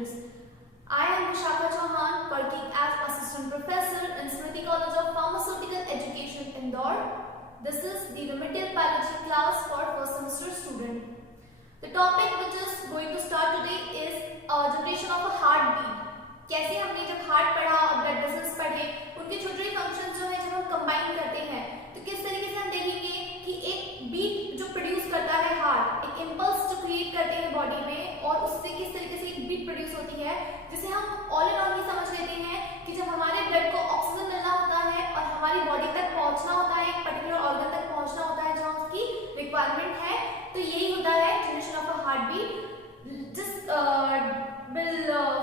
students. I am Vishakha Chauhan, working as Assistant Professor in Smriti College of Pharmaceutical Education, Indore. This is the remedial biology class for first semester student. The topic which is going to start today is generation of a heartbeat. कैसे हमने जब heart पढ़ा और blood vessels पढ़े, उनके छोटे छोटे functions जो है जब हम कंबाइन करते हैं तो किस तरीके से हम देखेंगे कि एक बीट जो प्रोड्यूस करता है हार्ट, एक इम्पल्स जो क्रिएट करते हैं बॉडी में, और उससे किस तरीके से एक बीट प्रोड्यूस होती है, जिसे हम ऑल इन ऑल ये समझ लेते हैं कि जब हमारे ब्लड को ऑक्सीजन मिलना होता है और हमारी बॉडी तक पहुंचना होता है, एक पर्टिकुलर ऑर्गन तक पहुंचना होता है जहाँ उसकी रिक्वायरमेंट है, तो यही होता है generation of a heart beat. Just will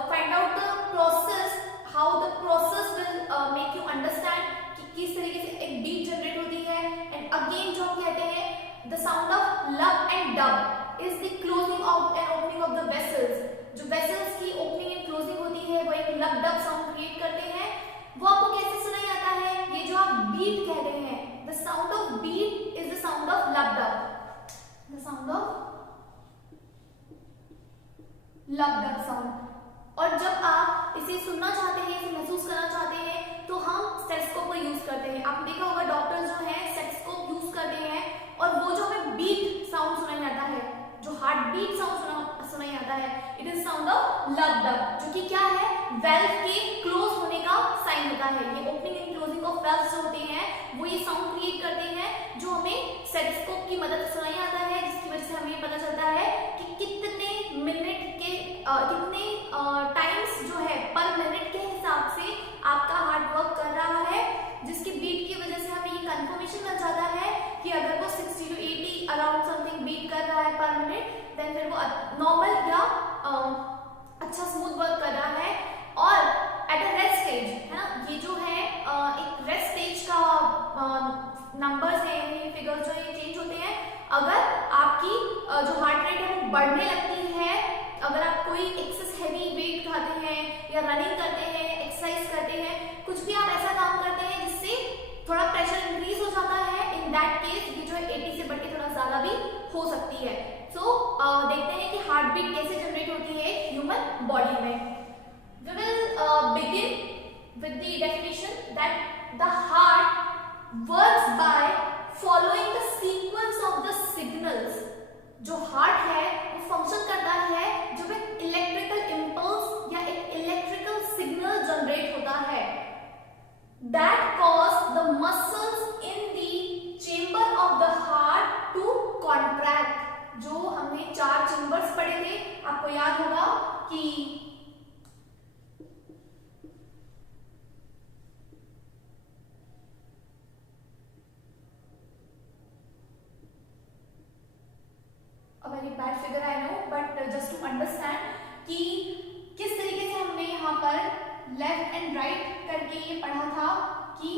find out the process, how the process will make you understand कि किस तरीके से एक बीट जनरेट होती है. एंड अगेन जो हम कहते हैं the sound of lub and dub is the closing of and opening of the vessels. जो vessels की opening and closing होती है वो एक lub dub sound create करते हैं. वो आपको कैसे सुनाई आता है? ये जो आप बीट कह रहे हैं, the sound of beat is the sound of lub dub. The sound of लब डब साउंड. और जब आप इसे सुनना चाहते हैं, इसे महसूस करना चाहते हैं, तो हम स्टेथोस्कोप का यूज करते हैं. आपने देखा होगा डॉक्टर जो है स्टेथोस्कोप यूज करते हैं और वो जो हमें बीट साउंड सुनाई आता है, जो हार्ट बीट साउंड सुनाई आता है, इट इज साउंड ऑफ लब डब, जो कि क्या है, वेल्व के क्लोज होने का साइन होता है. ये opening and closing of valves जो होते हैं वो ये साउंड क्रिएट करते हैं, जो हमें स्टेथोस्कोप की मदद से सुनाई आता है, जिसकी वजह से हमें पता चलता है कि कितने मिनट के कितने टाइम्स जो है पर मिनट के हिसाब से आपका हार्ट वर्क कर रहा है, जिसकी बीट की वजह से हमें ये कंफर्मेशन मिल जाता है कि अगर वो 60 to 80 अराउंड समथिंग बीट कर रहा है पर मिनट, देन फिर वो नॉर्मल या अच्छा स्मूथ वर्क कर रहा है. और एट अ रेस्ट स्टेज है ना, ये जो है एक रेस्ट स्टेज का नंबर्स है, ये फिगर्स जो है चेंज होते हैं अगर आपकी जो हार्ट रेट है वो बढ़ने लगती है. अगर आप कोई एक्सेस हैवी वेट उठाते हैं या रनिंग करते हैं, एक्सरसाइज करते हैं, कुछ भी आप ऐसा काम करते हैं जिससे थोड़ा प्रेशर इंक्रीज हो जाता है, इन दैट केस ये जो है 80 से बढ़ के थोड़ा ज्यादा भी हो सकती है. सो देखते हैं कि हार्ट बीट कैसे जनरेट होती है ह्यूमन बॉडी में. We will begin with the definition that the heart works by following the sequence of the signals. जो हार्ट है वो फंक्शन करता है जब एक इलेक्ट्रिकल इम्पल्स या एक इलेक्ट्रिकल सिग्नल जनरेट होता है, that cause the muscles in the chamber of the heart to contract. जो हमने 4 चेम्बर्स पढ़े थे, आपको याद होगा कि very bad figure I know, but just to understand कि किस तरीके से हमने यहाँ पर लेफ्ट एंड राइट करके ये पढ़ा था कि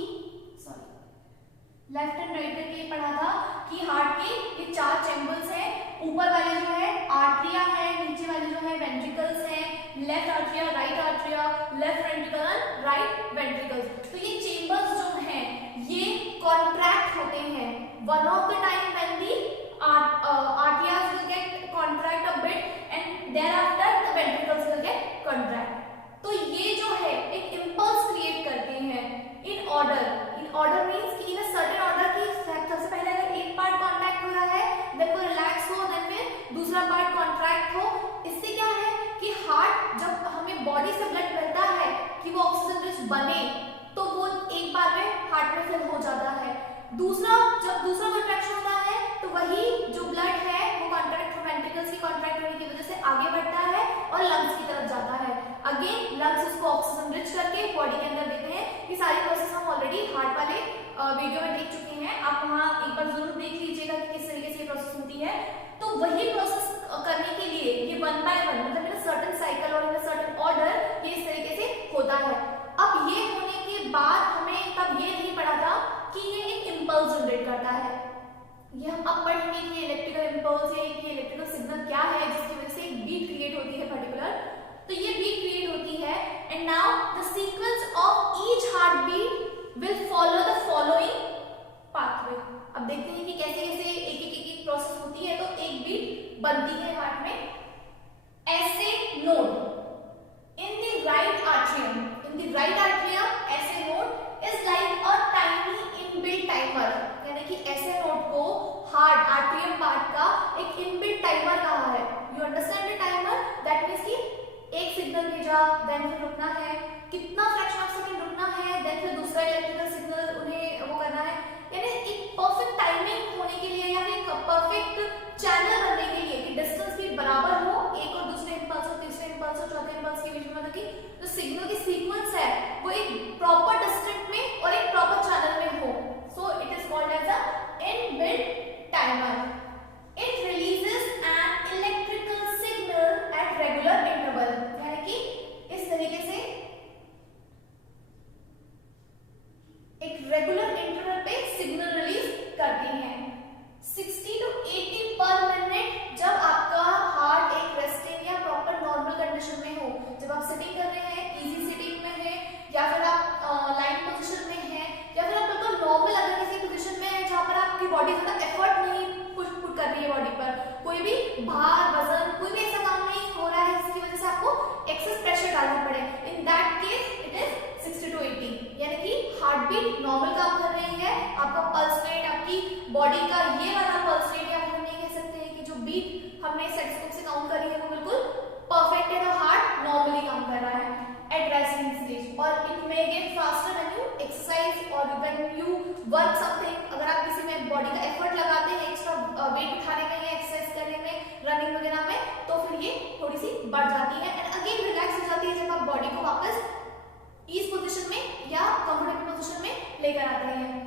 लेफ्ट एंड राइट करके ये पढ़ा था कि हार्ट के ये 4 चैम्बर्स हैं. ऊपर वाले जो है आर्टरिया है, नीचे वाले जो है वेंट्रिकल्स हैं, left atria, right atria, left ventricle and right ventricles. तो ये चैम्बर्स जो हैं ये कॉन्ट्रैक्ट होते हैं. One of the time when the arteries will get contract a bit and thereafter the ventricles will get contract. तो ये जो है एक impulse create करते हैं in order. In order means कि in a certain order कि सबसे पहले अगर एक पार्ट कॉन्ट्रैक्ट हो रहा है, then वो रिलैक्स हो, then फिर दूसरा पार्ट कॉन्ट्रैक्ट हो. इससे क्या है कि हार्ट जब हमें बॉडी से ब्लड मिलता है कि वो ऑक्सीजन रिच बने, तो वो एक बार में हार्ट में फिल हो जाता है. जब दूसरा कॉन्ट्रैक्शन होता है तो वही जो ब्लड है वो कॉन्ट्रैक्ट वेंट्रिकल्स की कॉन्ट्रैक्ट होने की वजह से आगे बढ़ता है और लंग्स की तरफ जाता है. अगेन लंग्स उसको ऑक्सीजन रिच करके बॉडी के अंदर देते हैं. ये सारी प्रोसेस हम ऑलरेडी हार्ट वाले वीडियो में देख चुके हैं. आप वहाँ एक बार जरूर देख लीजिएगा कि किस तरीके से ये प्रोसेस होती है. तो वही प्रोसेस करने के लिए ये 1 by 1 मतलब इन सर्टेन साइकिल और इन सर्टेन ऑर्डर ये इस तरीके से होता है. अब ये होने के बाद हमें तब ये नहीं पढ़ा था कि ये एक इम्पल्स जनरेट करता है. ये हम अब पढ़ेंगे कि इलेक्ट्रिकल इम्पल्स या कि इलेक्ट्रिकल सिग्नल क्या है जिसकी वजह से एक बीट क्रिएट होती है पर्टिकुलर. तो ये बीट क्रिएट होती है. And now the sequence of each heart beat will follow the following pathway. अब देखते हैं कि कैसे कैसे एक प्रोसेस होती है. तो एक बीट बनती है हार्ट में. ऐसे नोड एक इनबिल्ट टाइमर कहा है। You understand the timer? That means कि एक सिग्नल भेजा, देन फिर रुकना है, कितना फ्रैक्शन ऑफ सेकंड रुकना है, देन फिर दूसरा इलेक्ट्रिकल सिग्नल उन्हें वो करना है। यानी एक परफेक्ट टाइमिंग होने के लिए या फिर एक परफेक्ट चैनल बनने के लिए कि डिस्टेंस भी बराबर हो एक और दूसरे इंपल्स और तीसरे इंपल्स और चौथे इंपल्स के बीच में, मतलब कि जो सिग्नल की सीक्वेंस है वो एक प्रॉपर डिस्टेंस में और एक प्रॉपर चैनल में हो। So it is called as a inbuilt timer. It releases an electrical signal at regular interval, यानी कि इस तरीके से एक रेगुलर इंटरवल पे सिग्नल रिलीज करती है। 60 to 80 पर मिनट जब आपका हार्ट एक रेस्टिंग या प्रॉपर नॉर्मल कंडीशन में हो, जब आप सिटिंग कर रहे हैं, इजी सिटिंग में है, या फिर आप लाइन पोजीशन में हैं, या फिर आप बिल्कुल नॉर्मल अगर किसी पोजीशन में है जहां पर आपकी बॉडी ज्यादा एफर्ट नहीं पुट कर रही है, बॉडी पर कोई भी भार वजन कोई भी ऐसा काम नहीं हो रहा है जिसकी वजह से आपको एक्सेस प्रेशर डालना पड़े, in that case it is 60 to 80, यानी कि हार्ट बीट नॉर्मल काम कर रही है, आपका पल्स रेट, आपकी बॉडी का ये वाला पल्स रेट, या फिर हम नहीं कह सकते हैं कि जो बीट हमने स्टेथोस्कोप से काउंट करी है वो बिल्कुल परफेक्ट है, तो हार्ट नॉर्मली काम कर रहा है एट रेस्टिंग स्टेज। और it may gate faster when you exercise और व्हेन यू वर्क समथिंग। अगर आप किसी में बॉडी का एफर्ट लगाते हैं एक्स्ट्रा वेट उठाने में या एक्सरसाइज करने में, रनिंग वगैरह में, तो फिर ये थोड़ी सी बढ़ जाती है एंड अगेन रिलैक्स हो जाती है जब आप बॉडी को वापस इस पोजीशन में या कंफर्टेबल पोजीशन में लेकर आते हैं।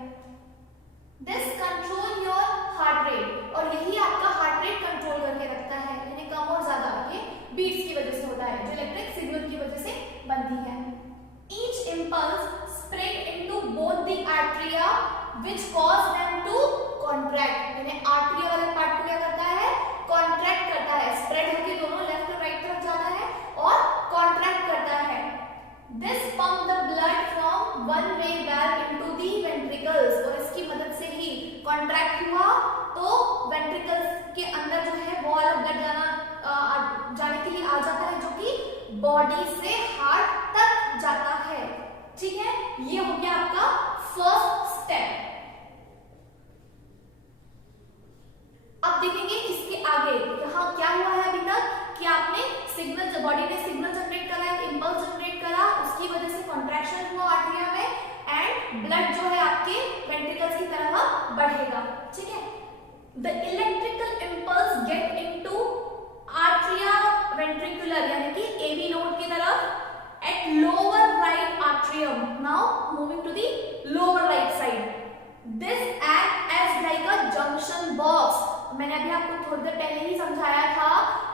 This control your heart rate, और यही आपका हार्ट रेट कंट्रोल करके रखता है, यानी कम और ज्यादा ये बीट्स की वजह से होता है, जो इलेक्ट्रिक सिग्नल की वजह से बनती है। Each impulse spread into both the atria which cause them to contract, यानी आर्टरिया वाले पार्ट को क्या करता है, कॉन्ट्रैक्ट करता है, स्प्रेड होकर दोनों लेफ्ट और राइट तरफ जाता है और कॉन्ट्रैक्ट करता है। This pump the blood from one way back into the ventricles, और इसकी मदद से ही कॉन्ट्रैक्ट हुआ तो वेंट्रिकल्स के अंदर जो है वो वाला ब्लड जाने के लिए आ जाता है, जो कि बॉडी से हार्ट तक जाता है। ठीक है, ये हो गया आपका फर्स्ट स्टेप। अब देखेंगे इसके आगे यहाँ क्या हुआ है अभी तक कि आपने सिग्नल, बॉडी ने सिग्नल जनरेट करा, इंपल्स जनरेट करा, उसकी वजह से कॉन्ट्रैक्शन हुआ आर्टरिया में एंड ब्लड जो है आपके वेंट्रिकल्स की तरफ बढ़ेगा। ठीक है, the electrical impulse get into atrioventricular, यानी कि एवी नोड की तरफ at lower right atrium. Now moving to the lower right side, this act as like a junction box. मैंने अभी आपको थोड़ी देर पहले ही समझाया था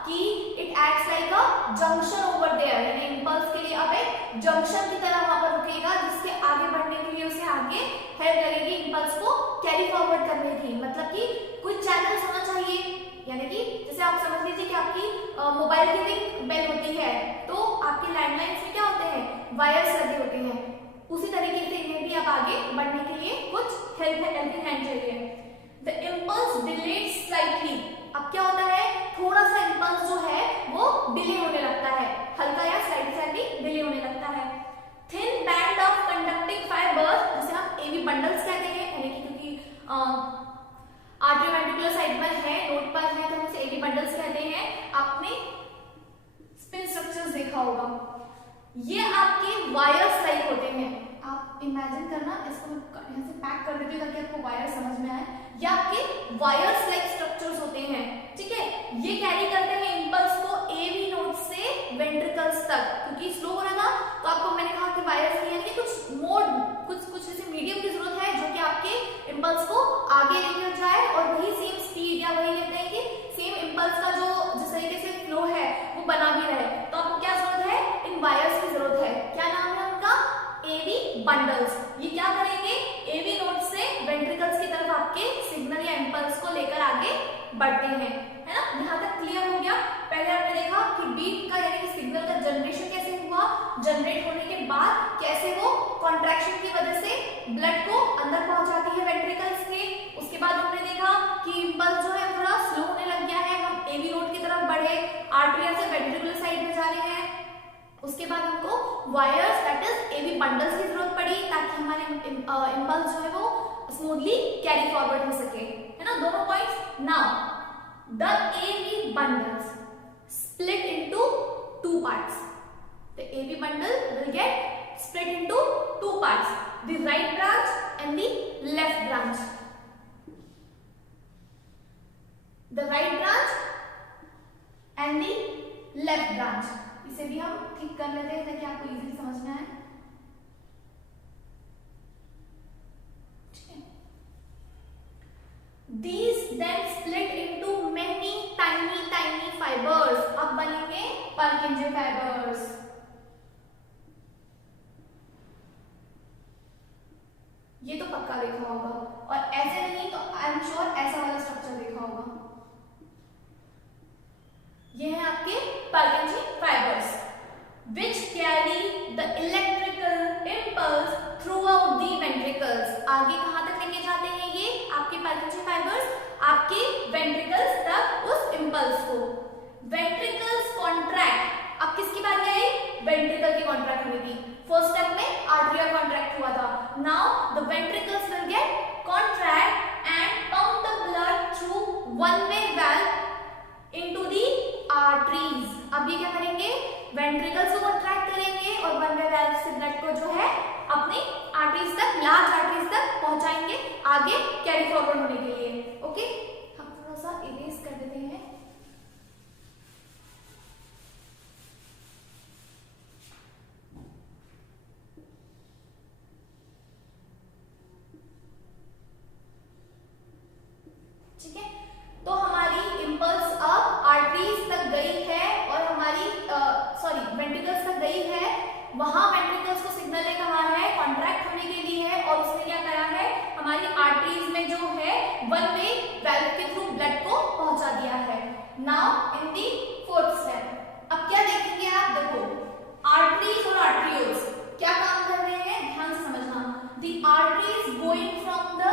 कि it acts like a junction over there, यानी इंपल्स के लिए अब एक जंक्शन की तरह वहां पर रुकेगा, जिसके आगे बढ़ने के लिए उसे आगे हेल्प करेगी इंपल्स को कैरी फॉरवर्ड करने की। मतलब कि कोई चैनल होना चाहिए, यानी कि जैसे आप समझ लीजिए कि आपकी मोबाइल की रिंग बेल होती है, तो आपके लैंडलाइन में क्या होते हैं, वायर्स लगे होते हैं, उसी तरीके से इन्हें भी आप आगे बढ़ने के लिए कुछ हेल्पिंग हैंड चाहिए। The impulse delayed slightly, अब क्या होता है, थोड़ा सा इंपल्स जो है वो डिले होने लगता है, हल्का या स्लाइटली डिले होने लगता है। Thin band of conducting fibres, जिसे हम एवी बंडल्स कहते हैं, यानी कि क्योंकि आर्टरियोवेंट्रिकुलर साइड में है, नोड पर है, तो हम इसे एवी बंडल्स कहते हैं। आपने स्पिन स्ट्रक्चर्स देखा होगा, ये आपके वायर्स लाइक होते हैं। आप इमेजिन करना, इसको यहाँ से पैक कर देती हूँ ताकि आपको वायर समझ में आए। ये आपके वायर्स लाइक स्ट्रक्चर्स होते हैं। ठीक है, ये कैरी करते हैं इंपल्स को एवी नोड से वेंट्रिकल्स तक, क्योंकि स्लो हो रहा था तो आपको मैंने कहा कि वायर्स की यानी कुछ मोड, कुछ ऐसे मीडियम की जरूरत है जो कि आपके इंपल्स को आगे लेकर जाए और वही सेम स्पीड या वही कहते हैं कि सेम इंपल्स का जो जिस तरीके से फ्लो है वो बना भी रहे। तो आपको क्या जरूरत है, इन वायर्स की जरूरत है। क्या नाम है उनका, एवी बंडल्स। ये क्या करेंगे, एवी नोड से वेंट्रिकल्स की तरफ आपके सिग्नल या इंपल्स को लेकर आगे बढ़ते हैं, है ना। यहाँ तक क्लियर हो गया। पहले हमने देखा कि बीट का यानी कि सिग्नल का जनरेशन कैसे हुआ, जनरेट होने के बाद कैसे वो कॉन्ट्रैक्शन की वजह से ब्लड को अंदर पहुंचाती है वेंट्रिकल्स के। उसके बाद हमने देखा कि इंपल्स जो है थोड़ा स्लो होने लग गया है, हम एवी नोड की तरफ बढ़े, आर्टरिया से वेंट्रिकुलर साइड में जा रहे हैं। उसके बाद हमको wires that is AV bundles की जरूरत पड़ी ताकि हमारे इंपल्स जो है वो स्मूथली कैरी फॉरवर्ड हो सके, है ना। दोनों points. Now the AB bundles split into two parts. The AB bundle will get split into two parts, the right branch and the left branch. The right branch and the left branch. इसे भी हम ठीक कर लेते हैं ताकि आपको easily समझ में आए. These then split into many tiny fibers. अब बनेंगे Purkinje fibers. ये तो पक्का देखा होगा, और ऐसे नहीं तो आई एम श्योर ऐसा वाला स्ट्रक्चर देखा होगा. ये है आपके Purkinje fibers, which carry the electrical impulse throughout the ventricles. आगे कहां तक लेके जाते हैं ये आपके Purkinje fibers? आपके ventricles तक उस impulse को. Ventricles contract. अब किसकी बात आई? Ventricle की contract हुई थी. फर्स्ट स्टेप में arteria contract हुआ था. Now the ventricles will get contract and pump the blood through one-way valve into the arteries. अब ये क्या करेंगे? वेंट्रिकल्स को कॉन्ट्रैक्ट करेंगे और वन वे वाल्व से ब्लड को जो है अपने आर्टरीज तक, लार्ज आर्टरीज तक पहुंचाएंगे आगे कैरी फॉरवर्ड होने के लिए. ओके, हम थोड़ा सा इरेज कर देते हैं. ठीक है, तो हमारी इंपल्स अब आर्टरीज तक गई है और हमारी वेंट्रिकल्स तक गई है. वहां वेंट्रिकल्स को सिग्नल कहा है कॉन्ट्रैक्ट होने के लिए है, और उसने क्या करा है हमारी आर्टरीज में जो है वन वे वाल्व के थ्रू ब्लड को पहुंचा दिया है. Now in the fourth step अब क्या देखेंगे आप? देखो, आर्टरीज और आर्ट्रियोल्स क्या काम कर रहे हैं, ध्यान से समझना. The arteries going from the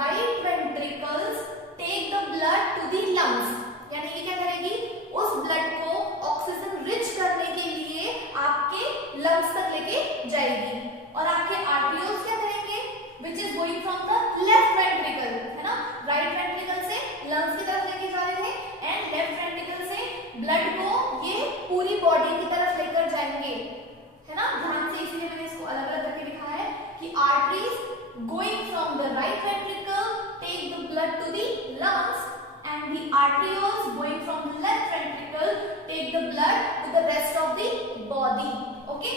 right ventricles take the blood to the lungs. यानी कि क्या करेगी? उस ब्लड को ऑक्सीजन रिच करने के लिए आपके लंग्स तक लेके जाएगी. और आपके आर्टरियोल्स क्या करेंगे? Which is going from the left ventricle, है ना, राइट वेंट्रिकल से लंग्स की तरफ लेके जा रहे थे, एंड लेफ्ट वेंट्रिकल से ब्लड को ये पूरी बॉडी की तरफ लेकर जाएंगे, है ना. ध्यान से, इसलिए मैंने इसको अलग अलग करके लिखा है कि arteries going from the right ventricle take the blood to the lungs, and the arterioles going from the left ventricle take the blood to the rest of the body. Okay,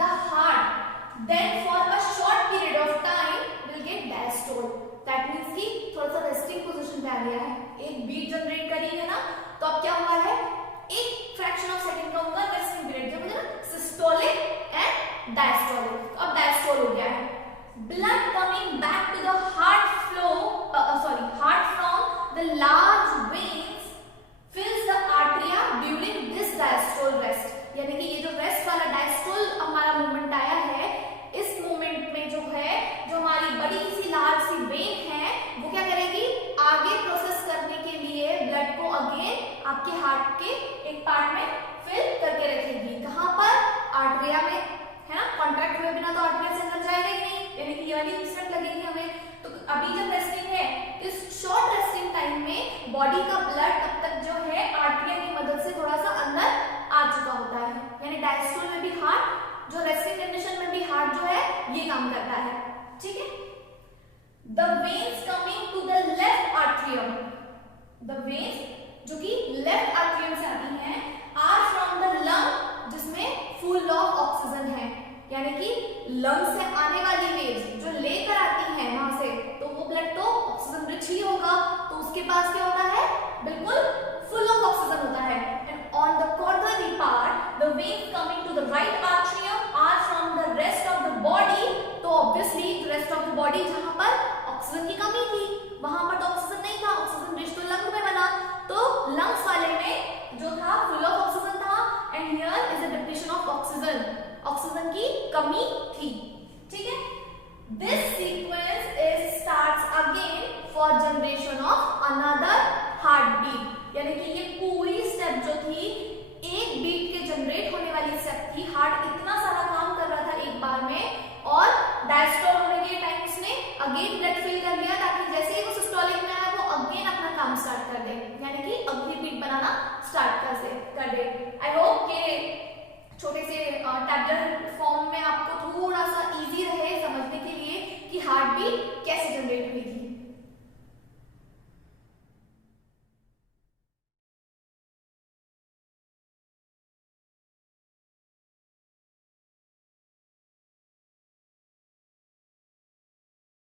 the heart then for a short period of time will get diastole. That means कि थोड़ा सा resting position पे आ गया है, एक beat generate करी है ना, तो अब क्या हुआ है? एक fraction of second का होगा resting period, जो मुझे ना systolic and diastolic. तो अब diastole हो गया है. Blood coming back to the heart flow, heart from the large veins fills the arteria during this diastole rest. यानी कि ये जो रेस्ट वाला डायस्टोल हमारा मूवमेंट आया है, इस मूवमेंट में जो है जो हमारी बड़ी सी लार्ज सी वेन है वो क्या करेगी? आगे प्रोसेस करने के लिए ब्लड को अगेन आपके हार्ट के एक पार्ट में फिल करके रखेगी. कहाँ पर? आर्टेरिया में, है ना. कॉन्ट्रैक्ट हुए बिना तो आर्टेरिया से अंदर जाएगा ही नहीं, यानी कि ये वाली इंस्टेंट लगेगी हमें. तो अभी जब रेस्टिंग है, इस शॉर्ट रेस्टिंग टाइम में बॉडी का ब्लड तब तक जो है आर्टेरिया की मदद से थोड़ा सा अंदर आ चुका होता है. यानी डायस्टोल में भी हार्ट, जो रेस्टिंग कंडीशन में भी हार्ट जो है ये काम करता है. ठीक है. The veins coming to the left atrium, the veins जो कि लेफ्ट आर्ट्रियम से आती हैं, आर फ्रॉम द लंग जिसमें फुल ऑफ ऑक्सीजन है. यानी कि लंग से आने वाली वेव्स जो लेकर आती हैं वहां से, तो वो ब्लड तो ऑक्सीजन रिच ही होगा, तो उसके पास क्या होता है? बिल्कुल फुल ऑफ ऑक्सीजन होता है. And on the coronary part the waves coming to the right atrium are from the rest of the body. तो obviously rest of the body जहां पर ऑक्सीजन की कमी थी वहां पर तो ऑक्सीजन नहीं था, ऑक्सीजन रिच तो लंग में बना, तो लंग्स वाले में जो था फुल ऑफ ऑक्सीजन था, and here is a depletion of oxygen, oxygen की कमी थी. ठीक है. This sequence is starts again for generation of another heartbeat. यानी कि ये पूरी स्टेप जो थी एक बीट के जनरेट होने वाली स्टेप थी. हार्ट इतना सारा काम कर रहा था एक बार में, और डायस्टोल होने के टाइम उसने अगेन ब्लड फिल कर लिया ताकि जैसे